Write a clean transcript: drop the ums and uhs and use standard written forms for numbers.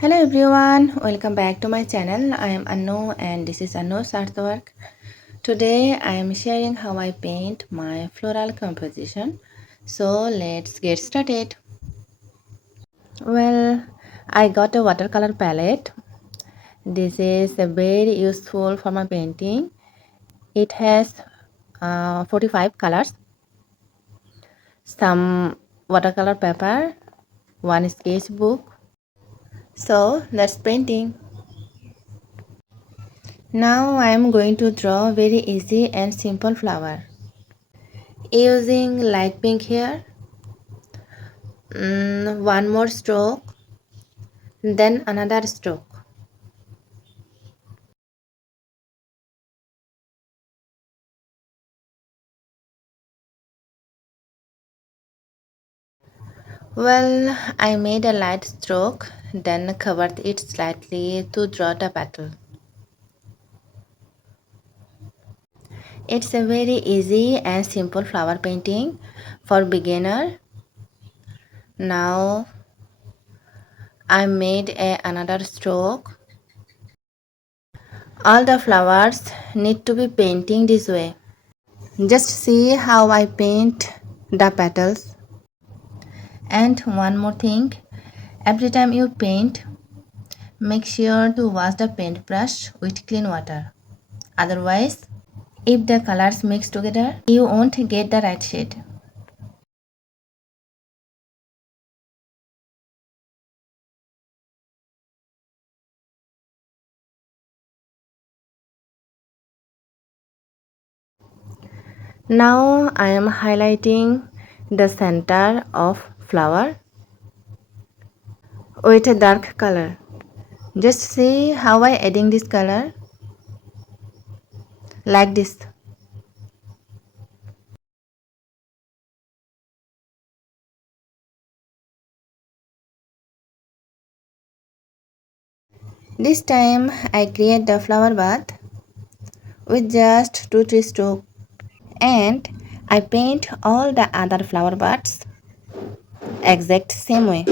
Hello everyone, welcome back to my channel. I am Annu and this is Annu's artwork. Today I am sharing how I paint my floral composition. So let's get started. Well, I got a watercolor palette. This is very useful for my painting. It has 45 colors, some watercolor paper, one sketchbook. So that's painting. Now I am going to draw very easy and simple flower. Using light pink here, one more stroke, then another stroke. Well, I made a light stroke, then covered it slightly to draw the petal. It's a very easy and simple flower painting for beginner. Now I made another stroke. All the flowers need to be painting this way. Just see how I paint the petals. And one more thing, every time you paint, make sure to wash the paintbrush with clean water. Otherwise, if the colors mix together, you won't get the right shade. Now I am highlighting the center of flower with a dark color. Just see how I adding this color like this. This time I create the flower bath with just 2-3 strokes and I paint all the other flower buds exact same way.